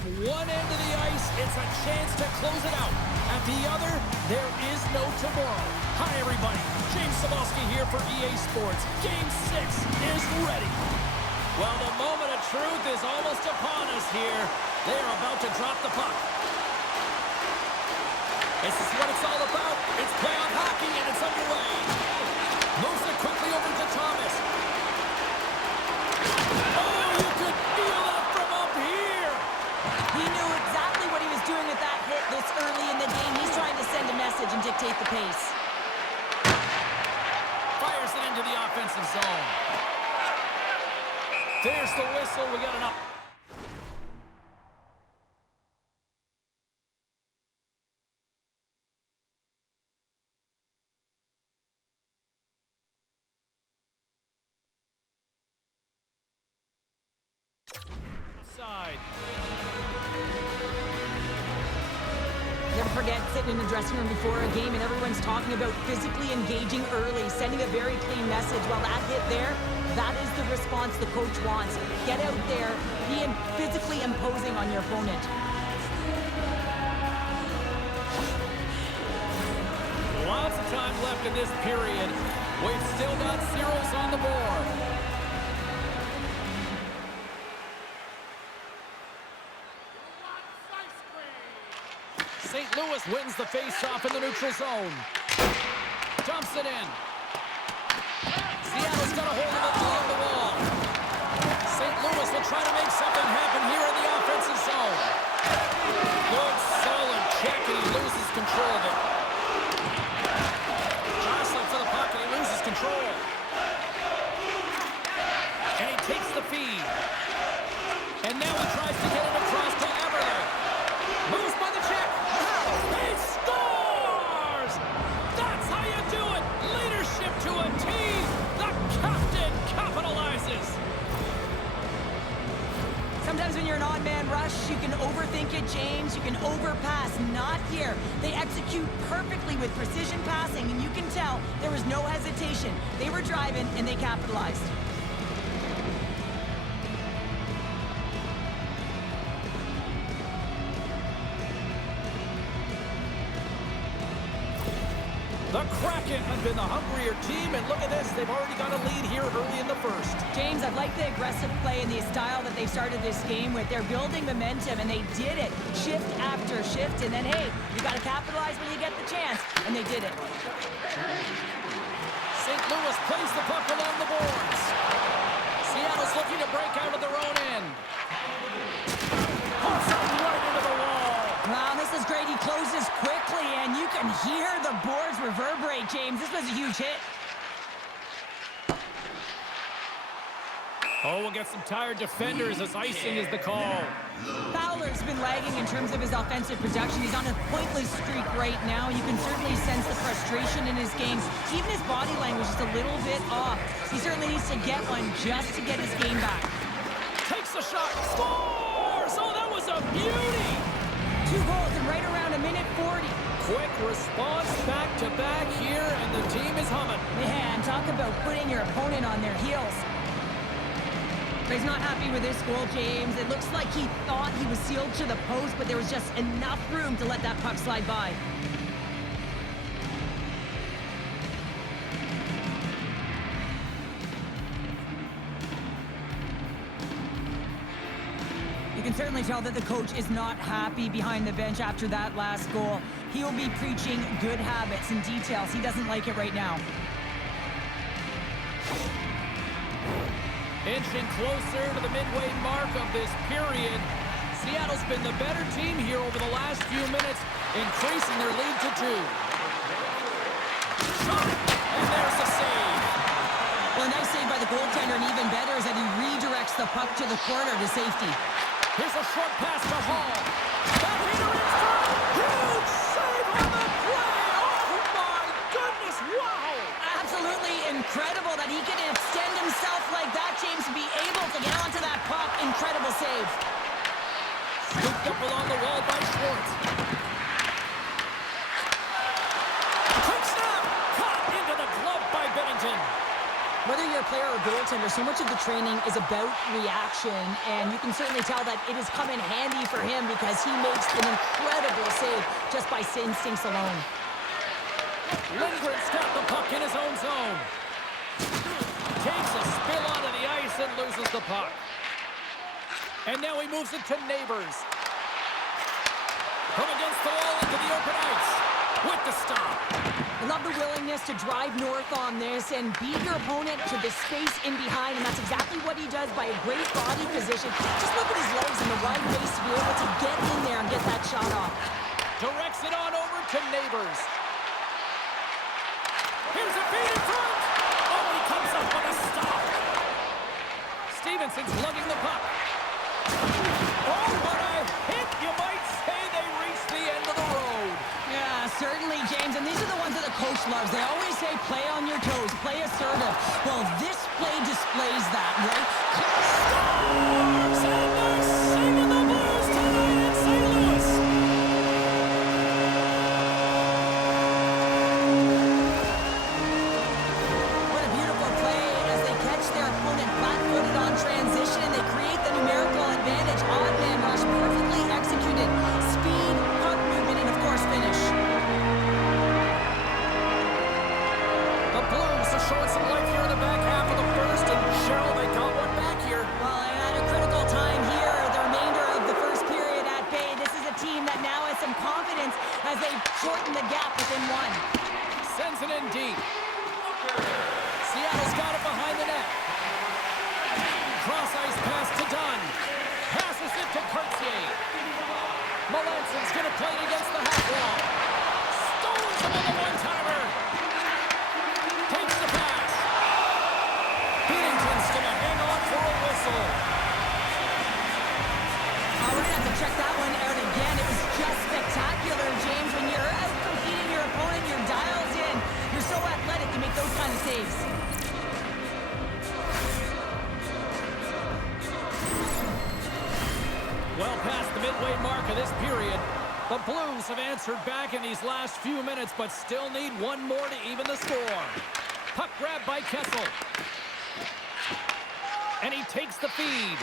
At one end of the ice, it's a chance to close it out. At the other, there is no tomorrow. Hi, everybody. James Cebulski here for EA Sports. Game 6 is ready. Well, the moment of truth is almost upon us here. They are about to drop the puck. This is what it's all about. It's playoff hockey, and it's underway. Moves it quickly over to Thomas. Oh, you could feel that from up here. He knew exactly what he was doing with that hit this early in the game. He's trying to send a message and dictate the pace. Fires it into the offensive zone. There's the whistle. We got enough. Never forget sitting in the dressing room before a game and everyone's talking about physically engaging early, sending a very clean message. Well, that hit there, that is the response the coach wants. Get out there, be physically imposing on your opponent. Lots of time left in this period. We've still got zeros on the board. St. Louis wins the face-off in the neutral zone. Dumps it in. Seattle's got a hold of it along the wall. St. Louis will try to make something happen here in the offensive zone. Good, solid check, and he loses control of it. Jostling for the puck, and he loses control. And he takes the feed. And now he tries to get it across to Everly. Moves by the check. He scores! That's how you do it. Leadership to a team. The captain capitalizes. Sometimes when you're an odd-man rush, you can overthink it, James. You can overpass. Not here. They execute perfectly with precision passing, and you can tell there was no hesitation. They were driving, and they capitalized. The Kraken have been the hungrier team, and look at this. They've already got a lead here early in the first. James, I like the aggressive play and the style that they've started this game with. They're building momentum, and they did it shift after shift. And then, hey, you got to capitalize when you get the chance, and they did it. St. Louis plays the puck along the boards. Seattle's looking to break out of their own end. Puts it right into the wall. Wow, this is great. He closes quickly, and you can hear the boards reverberate, James. This was a huge hit. Oh, we'll get some tired defenders as icing is the call. Fowler's been lagging in terms of his offensive production. He's on a pointless streak right now. You can certainly sense the frustration in his game. Even his body language is a little bit off. He certainly needs to get one just to get his game back. Takes the shot. Scores! Oh, that was a beauty! 2 goals in right around a minute 40. Quick response back-to-back here, and the team is humming. Man, talk about putting your opponent on their heels. But he's not happy with this goal, James. It looks like he thought he was sealed to the post, but there was just enough room to let that puck slide by. You can certainly tell that the coach is not happy behind the bench after that last goal. He will be preaching good habits and details. He doesn't like it right now. Inching closer to the midway mark of this period. Seattle's been the better team here over the last few minutes, increasing their lead to 2. Shot! And there's the save. Well, a nice save by the goaltender, and even better is that he redirects the puck to the corner to safety. Here's a short pass to Hall. Backhander in front. Huge save on the play. Oh, my goodness. Wow. Absolutely incredible that he can extend himself like that, James, to be able to get onto that puck. Incredible save. Scooped up along the wall by Schwartz. Quick snap. Caught into the glove by Bennington. Whether you're either player or goaltender, so much of the training is about reaction, and you can certainly tell that it has come in handy for him because he makes an incredible save just by instincts alone. Lindgren's got the puck in his own zone. Takes a spill onto the ice and loses the puck. And now he moves it to Neighbors. From against the wall into the open ice. With the stop. I love the willingness to drive north on this and beat your opponent to the space in behind, and that's exactly what he does by a great body position. Just look at his legs and the wide waist to be able to get in there and get that shot off. Directs it on over to Neighbors. Here's a feed in front. Oh, he comes up with a stop. Stevenson's lugging the puck. Oh, what a hit, you might say. They reached the end of the road. Yeah, certainly, James, and these are the ones that the coach loves. They always say play on your toes, play assertive. Well, this play displays that, right? Stars, and they're singing the blues tonight in St. Louis. What a beautiful play as they catch their opponent flat-footed on transition, and they create the numerical advantage. Odd man rush, perfectly executed. Speed, puck movement, and of course, finish. The Blues are showing some life here in the back half of the first, and Cheryl, they got one back here. Well, and at a critical time here, the remainder of the first period at bay. This is a team that now has some confidence as they shorten the gap within one. Sends it in deep. Seattle's got it behind the net. Cross ice pass to Dunn. Passes it to Cartier. Melanson's going to play it against the half wall. Stones him on the one-timer. Takes the pass. Binnington's going to hang on for a whistle. We're going to have to check that one out again. It was just spectacular, James. When you're out competing your opponent, you're dialed in. You're so athletic, you make those kind of saves. Well past the midway mark of this period, the Blues have answered back in these last few minutes, but still need one more to even the score. Puck grab by Kessel. And he takes the feed.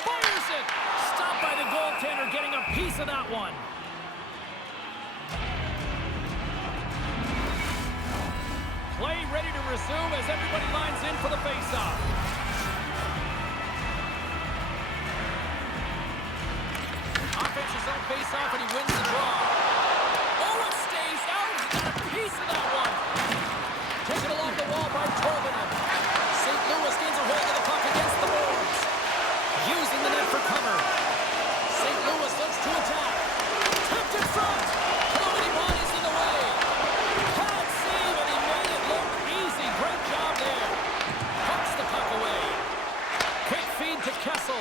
Fires it! Stopped by the goaltender, getting a piece of that one. Play ready to resume as everybody lines in for the faceoff. Offenses don't face off and he wins the draw. Oh, it stays out. He got a piece of that one. Taken along the wall by Torvinen. St. Louis gains a hold of the puck against the boards. Using the net for cover. St. Louis looks to attack. Tipped in front. Too many bodies in the way. Pad save and he made it look easy. Great job there. Pucks the puck away. Quick feed to Kessel.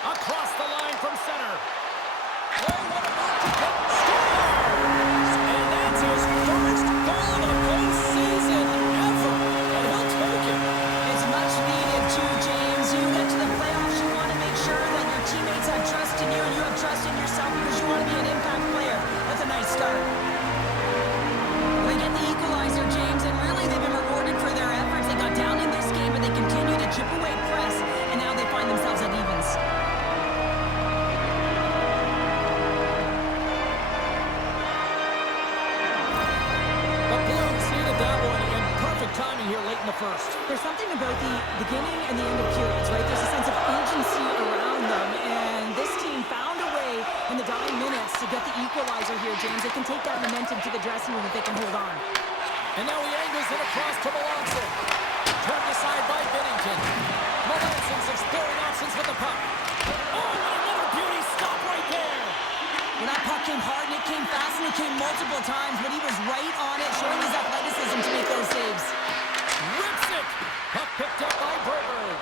Across the line from center. Oh, what a move to get scores! And that's his first goal of the postseason ever. And he'll take it. It's much needed too, James. You get to the playoffs, you want to make sure that your teammates have trust in you and you have trust in yourself because you want to be an impact player. That's a nice start. They get the equalizer, James, and really they've been rewarded for their efforts. They got down in this game, but they continue to chip away press, and now they find themselves at evens. Timing here late in the first. There's something about the beginning and the end of periods, right? There's a sense of urgency around them, and this team found a way in the dying minutes to get the equalizer here, James. They can take that momentum to the dressing room if they can hold on. And now he angles it across to Melanson. Turned aside by Binnington. Melanson's exploring options with the puck. Oh, and another beauty stop right there. When that puck came hard and it came fast and it came multiple times, but he was right on it, showing his athleticism to make those saves. Rips it. Puck picked up by Berberg.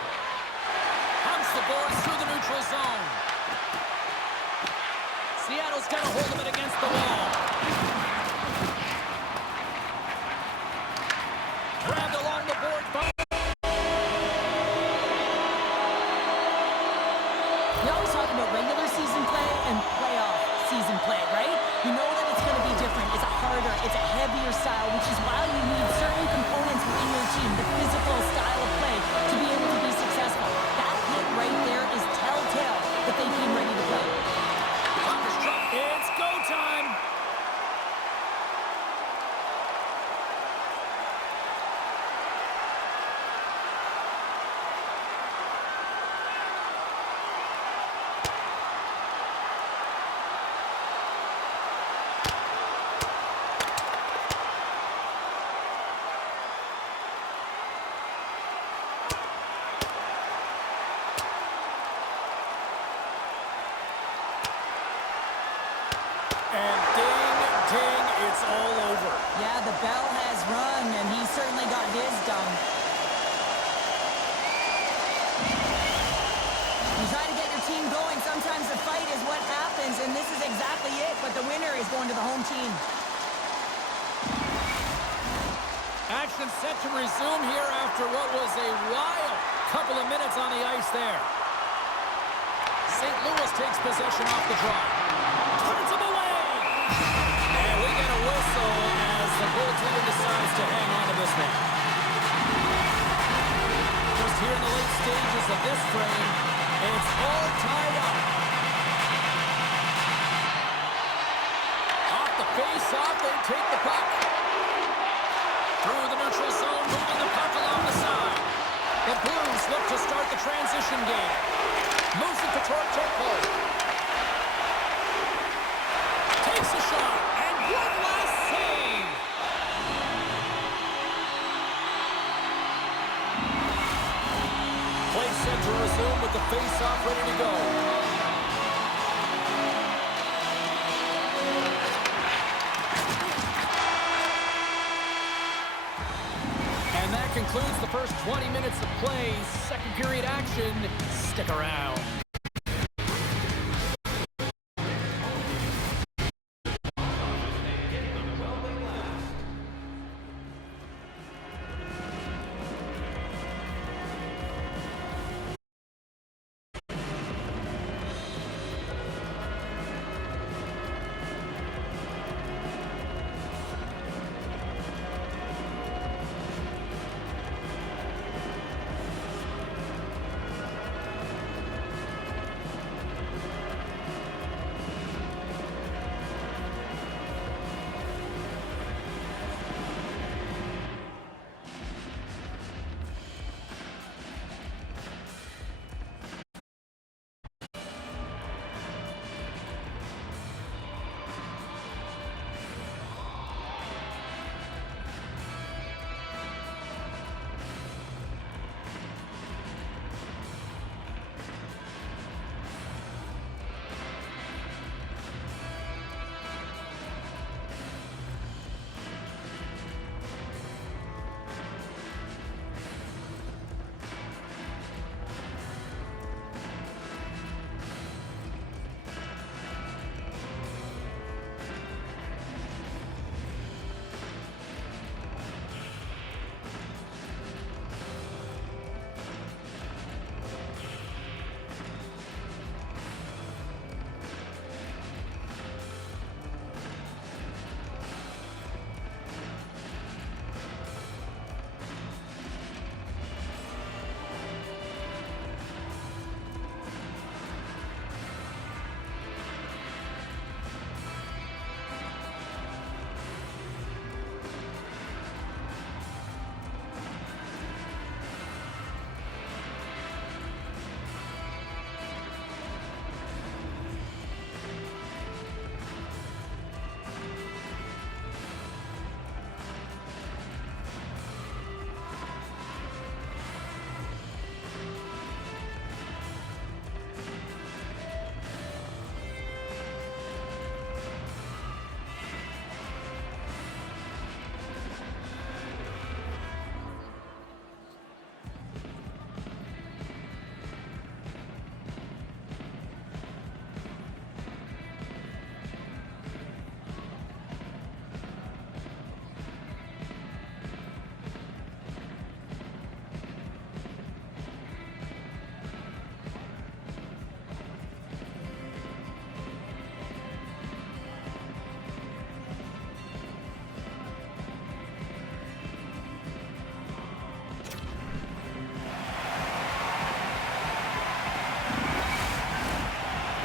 Hunts the boards through the neutral zone. Seattle's got a hold of it against the wall. Grabbed along the board by... We always talk about regular season play and playoff season play, right? You know that it's going to be different. It's a harder. It's a heavier style, which is why you need certain components within your team, the physical style of play, to be able to be successful. That hit right there is telltale that they came ready to play. It's go time. And ding, ding, it's all over. Yeah, the bell has rung, and he certainly got his done. You try to get your team going. Sometimes the fight is what happens, and this is exactly it. But the winner is going to the home team. Action set to resume here after what was a wild couple of minutes on the ice there. St. Louis takes possession off the draw. Turns him away. And we get a whistle as the goaltender decides to hang on to this one. Just here in the late stages of this frame, it's all tied up. Off the face-off, they take the puck. Through the neutral zone, moving the puck along the side. The Blues look to start the transition game. Moves it to Tortorpo. Takes a shot, and one last save. Play set to resume with the face-off ready to go. And that concludes the first 20 minutes of play. Second period action. Stick around.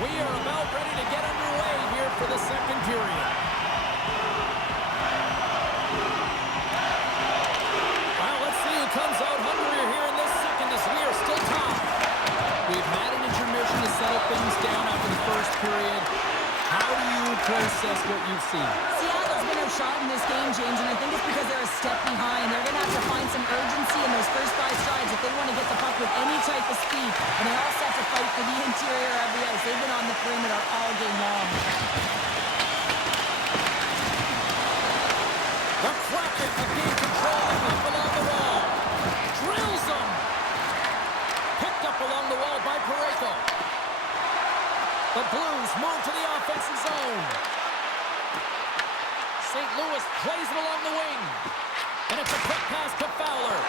We are about ready to get underway here for the second period. Well, let's see who comes out hungrier here in this second as we are still tied. We've had an intermission to settle things down after the first period. How do you process what you've seen? Seattle's been outshot in this game, James, and I think it's because they're a step behind. They're going to have to find some urgency in those first 5 strides if they want to get the puck with any type of speed. And they're all set to fight for the interior of the ice. They've been on the perimeter all game long. The Kraken have gained control up along the wall. Drills them. Picked up along the wall by Parayko. The Blues move to the offensive zone. St. Louis plays it along the wing. And it's a quick pass to Fowler.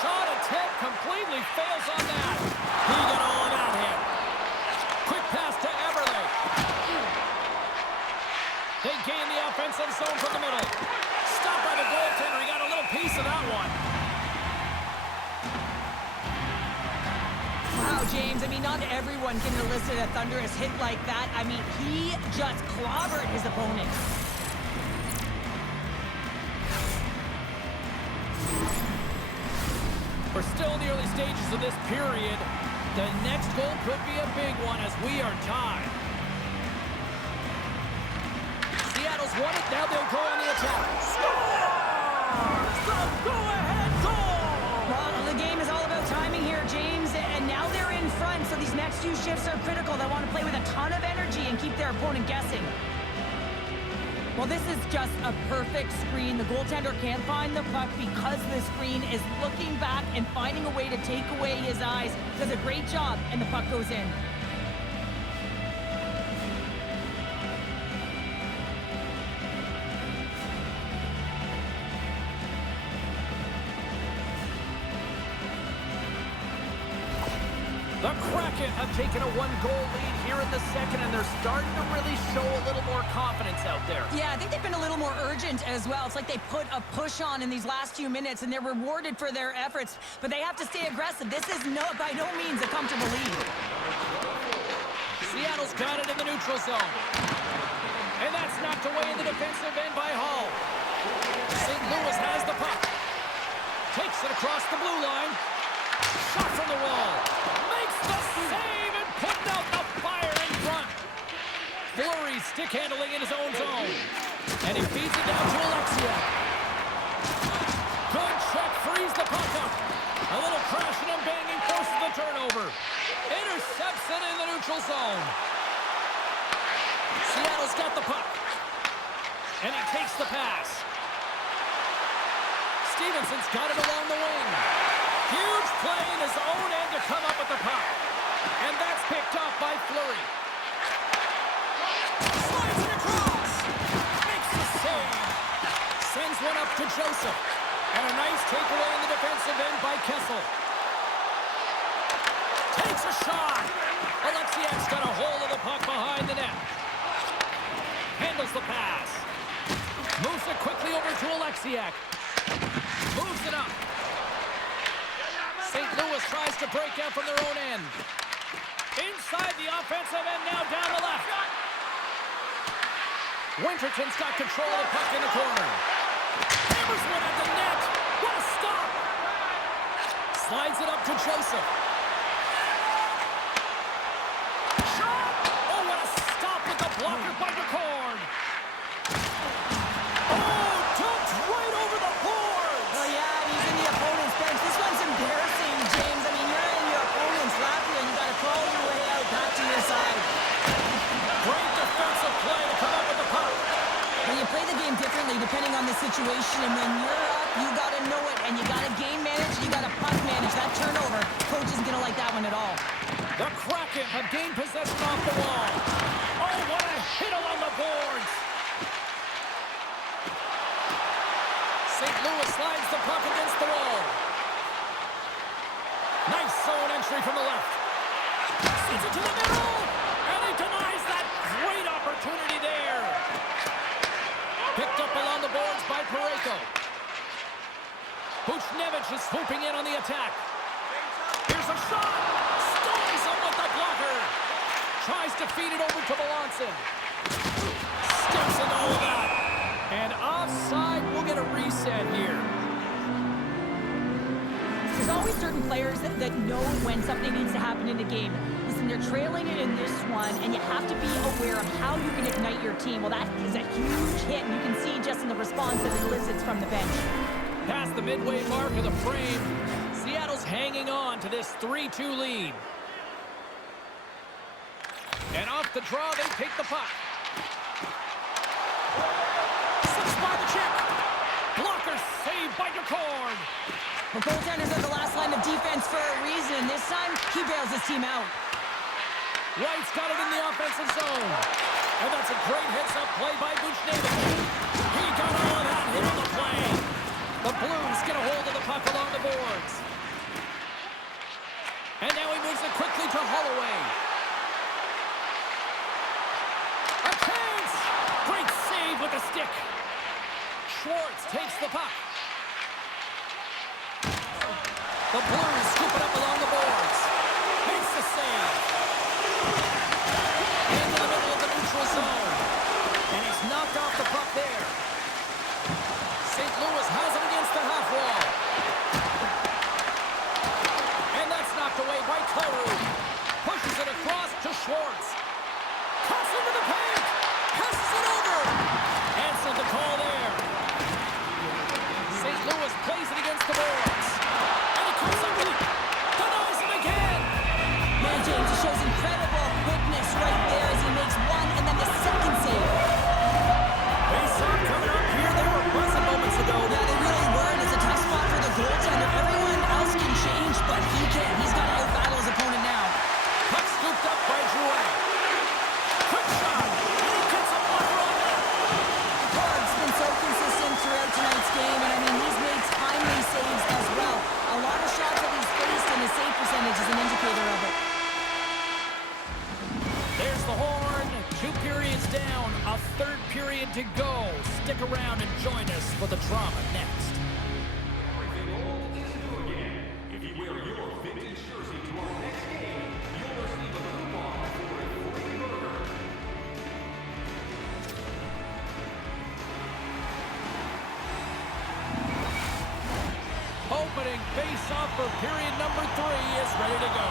Shot attempt completely fails on that. He got all of that hit. Quick pass to Everly. They gain the offensive zone from the middle. Stopped by the goaltender. He got a little piece of that one. Wow, James, I mean, not everyone can elicit a thunderous hit like that. I mean, he just clobbered his opponent. We're still in the early stages of this period. The next goal could be a big one as we are tied. Seattle's won it. Now they'll go on the attack. Scores! The go-ahead goal! Well, the game is all about timing here, James, and now they're in front, so these next few shifts are critical. They want to play with a ton of energy and keep their opponent guessing. Well, this is just a perfect screen. The goaltender can't find the puck because the screen is looking back and finding a way to take away his eyes. Does a great job, and the puck goes in. The Kraken have taken a 1-goal lead here in the second, and they're starting to really show a little more confidence out there. Yeah, I think they've been a little more urgent as well. It's like they put a push on in these last few minutes, and they're rewarded for their efforts. But they have to stay aggressive. This is by no means a comfortable lead. Seattle's got it in the neutral zone. And that's knocked away in the defensive end by Hall. St. Louis has the puck. Takes it across the blue line. Shot from the wall. Makes the save and putting out the fire in front. Fleury stick handling in his own zone. And he feeds it down to Alexia. Good check, frees the puck up. A little crashing and banging forces the turnover. Intercepts it in the neutral zone. Seattle's got the puck. And he takes the pass. Stevenson's got it along the wing. Huge play in his own end to come up with the puck. And that's picked up by Fleury. Slides it across. Makes the save. Sends one up to Joseph. And a nice takeaway in the defensive end by Kessel. Takes a shot. Alexiak's got a hold of the puck behind the net. Handles the pass. Moves it quickly over to Alexiak. Moves it up. St. Louis tries to break out from their own end. Inside the offensive end, now down the left. Winterton's got control of the puck in the corner. Hammers one at the net. What a stop! Slides it up to Joseph. Shot! Oh, what a stop with the blocker by DeCord. Oh, dumped right over the boards. Oh, yeah, and he's in the opponent's bench. This one's embarrassing, James. I mean, you're in your opponent's lap here, and you got to crawl your way out back to your side. Great defensive play to come up with the puck. Well, you play the game differently depending on the situation, and when you're up, you got to know it, and you got to game manage, you got to puck manage. That turnover, coach isn't going to like that one at all. The Kraken have gained possession off the wall. Oh, what a hit along the boards. St. Louis slides the puck against the wall. Nice zone entry from the left. Sends it to the middle, and he denies that great opportunity there. Picked up along the boards by Parayko. Buchnevich is swooping in on the attack. Here's a shot. Stones him with the blocker. Tries to feed it over to Melanson. Skips and all of that. And offside, we'll get a reset here. There's always certain players that know when something needs to happen in a game. Listen, they're trailing it in this one, and you have to be aware of how you can ignite your team. Well, that is a huge hit, and you can see just in the response that it elicits from the bench. Past the midway mark of the frame, Seattle's hanging on to this 3-2 lead. And off the draw, they take the puck. Slips by the check. Blocker saved by DeCord. The goaltenders are the last line of defense for a reason. This time, he bails his team out. Wright's got it in the offensive zone. And that's a great heads-up play by Buchnevich. He got all of that hit on the play. The Blues get a hold of the puck along the boards. And now he moves it quickly to Holloway. A chance! Great save with the stick. Schwartz takes the puck. The Blues scoop it up along the boards. Makes the save. Into the middle of the neutral zone. And he's knocked off the puck there. St. Louis has it against the half wall. And that's knocked away by Kyrou. Pushes it across to Schwartz. Cuts into the paint. Passes it over. Answered the call there. St. Louis plays it against the boards. Comes up with it. Denies it again. Man, James, he shows incredible quickness right there as he makes one and then the second save. Face-off coming up here. They were buzzing moments ago. Yeah, they really were. And it's a tough spot for the goaltender. Everyone else can change, but he can't. He's got to out-battle his opponent now. Puck scooped up by Drouin. Quick shot. He gets a blocker on it. Card's been so consistent throughout tonight's game, and I mean, he's made timely saves as well. A lot of shots that he's faced, and his save percentage is an indicator of it. There's the horn. 2 periods down. A third period to go. Stick around and join us for the drama next. Everything old is new again. If you wear your vintage jersey to our next game, you'll receive a coupon for a free burger. Opening face-off for period number 3 is ready to go.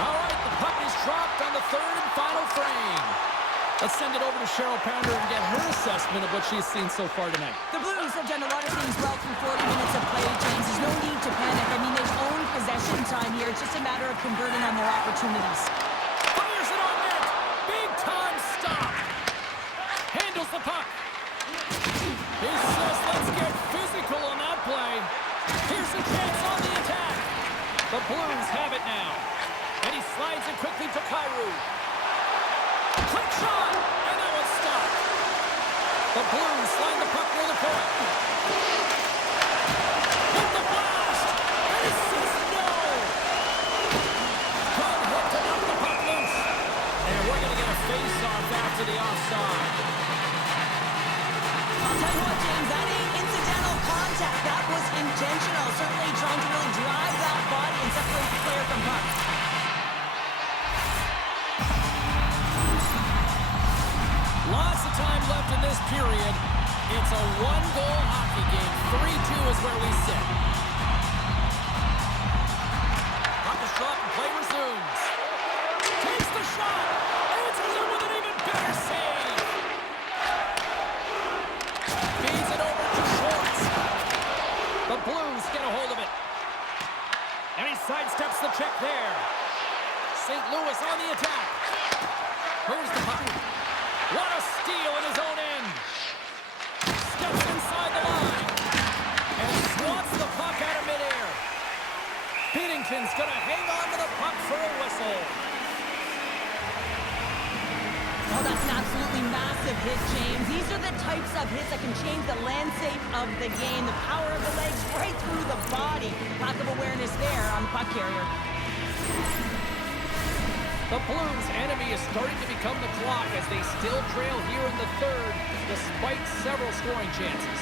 All right, the puck is dropped on the third and final frame. Let's send it over to Cheryl Pounder and get her assessment of what she's seen so far tonight. The Blues have done a lot of things well through 40 minutes of play, James. There's no need to panic. I mean, they've owned possession time here. It's just a matter of converting on their opportunities. Fires it on net. Big time stop. Handles the puck. He says, let's get physical on that play. Here's a chance on the attack. The Blues have it now. And he slides it quickly to Kyrou. Quick shot, and that was stopped. The Blues slide the puck near the point. With the blast, and he says no. Good hit to knock the puck loose. And we're going to get a face-off after the offside. I'll tell you what, James, that ain't incidental contact. That was intentional. Certainly trying to really drive that body and separate the player from puck. Lots of time left in this period. It's a one-goal hockey game. 3-2 is where we sit. Puck is dropped and play resumes. Takes the shot. Answers it with an even better save. Feeds it over to Schwartz. The Blues get a hold of it. And he sidesteps the check there. St. Louis on the attack. Here's the puck. What a steal in his own end. Steps inside the line. And swats the puck out of midair. Binnington's going to hang on to the puck for a whistle. Oh, that's an absolutely massive hit, James. These are the types of hits that can change the landscape of the game. The power of the legs right through the body. Lack of awareness there on the puck carrier. The Blues' enemy is starting to become the clock as they still trail here in the third, despite several scoring chances.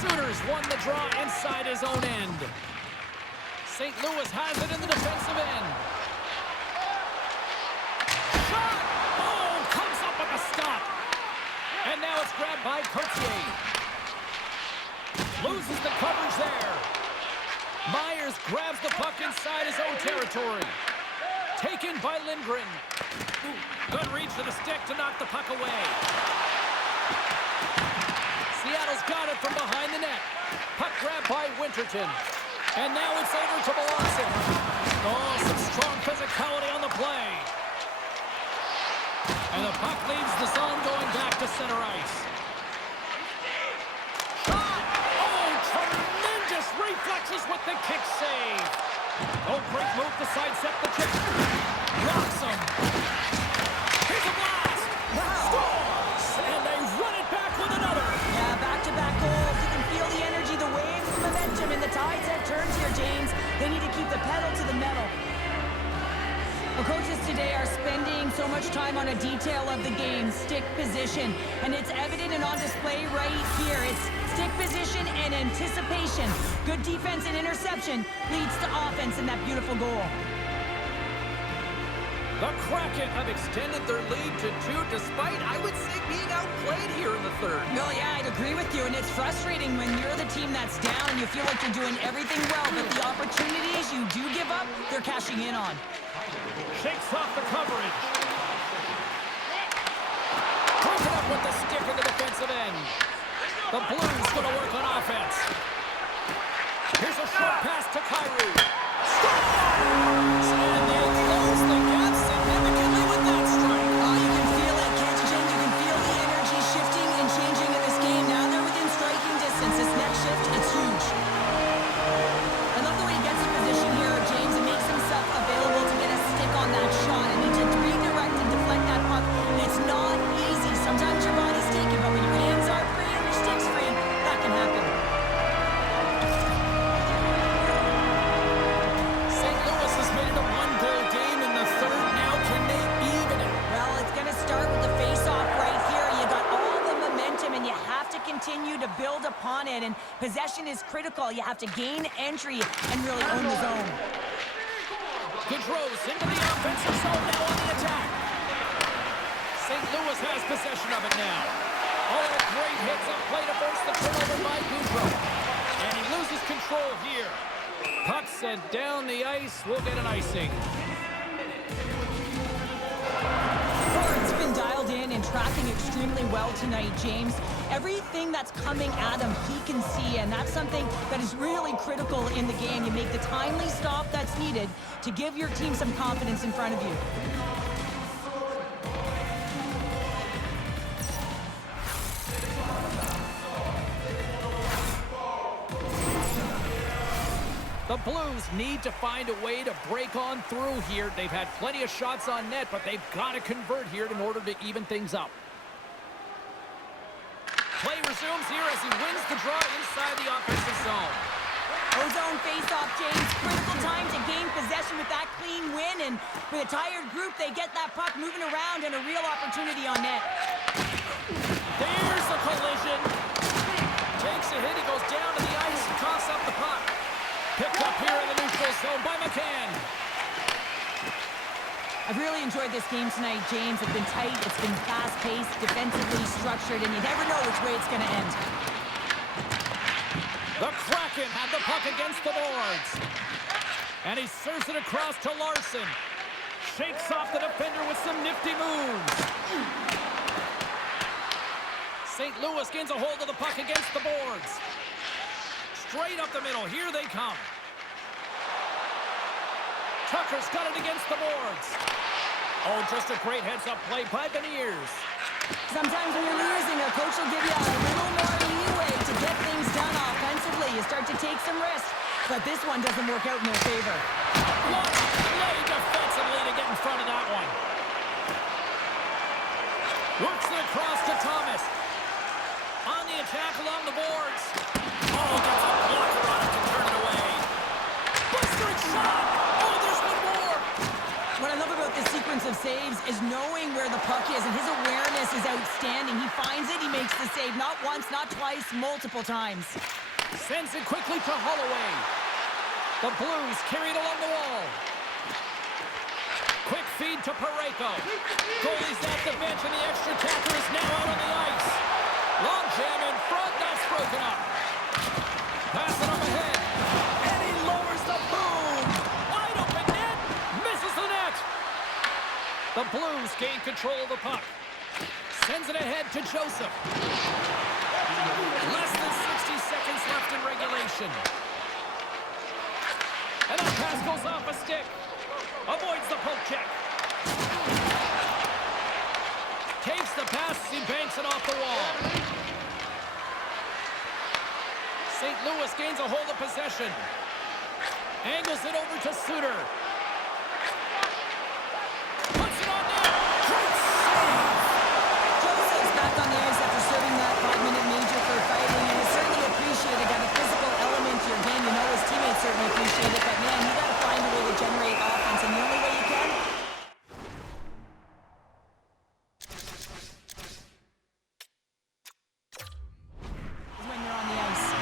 Sooners won the draw inside his own end. St. Louis has it in the defensive end. Shot! Oh, comes up with a stop. And now it's grabbed by Courtier. Loses the coverage there. Myers grabs the puck inside his own territory. Taken by Lindgren. Good reach for the stick to knock the puck away. Seattle's got it from behind the net. Puck grabbed by Winterton. And now it's over to Melanson. Oh, some strong physicality on the play. And the puck leaves the zone going back to center ice. Shot! Oh, tremendous reflexes with the kick save. Oh, great move to sidestep the check. Blocks him. Here's a blast. Wow. Scores! And they run it back with another. Yeah, back-to-back goals. You can feel the energy, the waves, the momentum, and the tides have turned here, James. They need to keep the pedal to the metal. Our coaches today are spending so much time on a detail of the game, stick position, and it's evident and on display right here. It's stick position and anticipation. Good defense and interception leads to offense in that beautiful goal. The Kraken have extended their lead to 2 despite, I would say, being outplayed here in the third. Well, yeah, I'd agree with you, and it's frustrating when you're the team that's down and you feel like you're doing everything well, but the opportunities you do give up, they're cashing in on. Shakes off the coverage. Broken up with the stick in the defensive end. The Blues going to work on offense. Here's a short pass to Kyrou. Scores! And they close the gap significantly with that strike. Oh, you can feel it, can't you, James? You can feel the energy shifting and changing in this game. Now they're within striking distance. This next shift, it's huge. I love the way he gets in position here, James, and makes himself available to get a stick on that shot. I mean, to redirect and deflect that puck, it's not easy. Sometimes your body's taken, but when your hands are free and your stick's free, that can happen. St. Louis has made it a 1-goal game in the third. Now can they even it? Well, it's going to start with the face-off right here. You got all the momentum, and you have to continue to build upon it. And possession is critical. You have to gain entry and really own the zone. Gaudreau's into the offensive zone now on the attack. St. Louis has possession of it now. Oh, a great hits up play to force the turnover by Gaudreau. And he loses control here. Puck sent down the ice. We'll get an icing. Ford's been dialed in and tracking extremely well tonight, James. Everything that's coming at him, he can see, and that's something that is really critical in the game. You make the timely stop that's needed to give your team some confidence in front of you. The Blues need to find a way to break on through here. They've had plenty of shots on net, but they've got to convert here in order to even things up. Play resumes here as he wins the draw inside the offensive zone. Ozone face-off, James. Critical time to gain possession with that clean win, and with a tired group, they get that puck moving around and a real opportunity on net. There's a collision. Takes a hit, he goes down to the ice and tosses up the puck. Picked up here in the neutral zone by McCann. I've really enjoyed this game tonight, James. It's been tight, it's been fast-paced, defensively structured, and you never know which way it's going to end. The Kraken have the puck against the boards. And he serves it across to Larson. Shakes off the defender with some nifty moves. St. Louis gains a hold of the puck against the boards. Straight up the middle. Here they come. Tucker's got it against the boards. Oh, just a great heads-up play by Beniers. Sometimes when you're losing, a coach will give you a little more leeway to get things done offensively. You start to take some risks, but this one doesn't work out in their favor. What a play defensively to get in front of that one. Works it across to Thomas. On the attack along the boards. Oh, gets a blocker on it to turn it away. Blistering shot. Oh, there's one more. What I love about this sequence of saves is knowing where the puck is, and his awareness is outstanding. He finds it, he makes the save, not once, not twice, multiple times. Sends it quickly to Holloway. The Blues carried along the wall. Quick feed to Parayko. Goalie's at the bench, and the extra attacker is now out on the ice. Long jam in front, that's broken up. Pass it up ahead, and he lowers the boom. Wide open net, misses the net. The Blues gain control of the puck. Sends it ahead to Joseph. Less than 60 seconds left in regulation. And the pass goes off a stick. Avoids the poke check. Takes the pass as he banks it off the wall. St. Louis gains a hold of possession. Angles it over to Suter. Puts it on net. Great save. Joseph's back on the ice after serving that 5-minute major for fighting, and it's certainly appreciated. Got a physical element to your game. You know his teammates certainly appreciate it, but man, you got to find a way to generate offense, and the only way you can is when you're on the ice.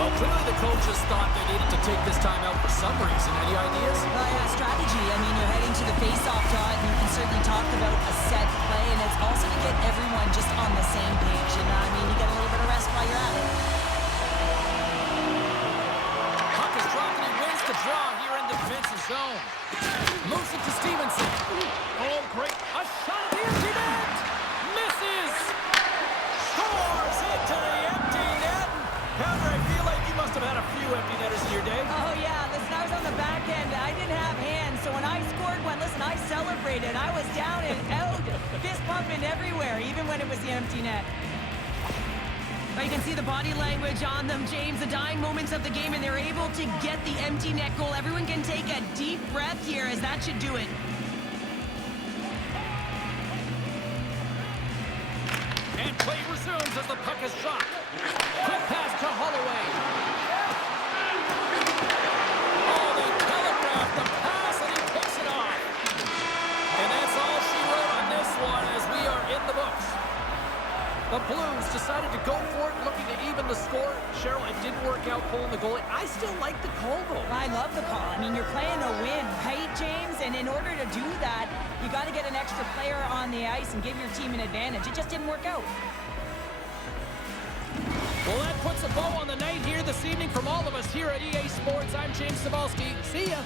Well, clearly the coaches thought they needed to take this time out for some reason. Any ideas? Well, yeah, strategy. I mean, you're heading to the face-off dot, and you can certainly talk about a set play, and it's also to get everyone just on the same page. And, I mean, you get a little bit of rest while you're at it. Puck is dropped, and he wins the draw here in the defensive zone. Moves it to Stevenson. Oh, great. A shot at the empty net. Misses. Scores into the empty net. Pounder, I feel like you must have had a few empty netters in your day. Oh, yeah. Listen, I was on the back end. I didn't have hands, so when I scored one, listen, I celebrated. I was down and out, fist pumping everywhere, even when it was the empty net. But you can see the body language on them, James, the dying moments of the game, and they're able to get the empty net goal. Everyone can take a deep breath here, as that should do it. And play resumes as the puck is dropped. Quick pass to Holloway. Oh, they telegraphed the pass, and he picks it off. And that's all she wrote on this one as we are in the books. The Blues decided to go for it, looking to even the score. Cheryl, it didn't work out pulling the goalie. I still like the call, though. I love the call. I mean, you're playing to win, right, James? And in order to do that, you got to get an extra player on the ice and give your team an advantage. It just didn't work out. Well, that puts a bow on the night here this evening from all of us here at EA Sports. I'm James Cybulski. See ya.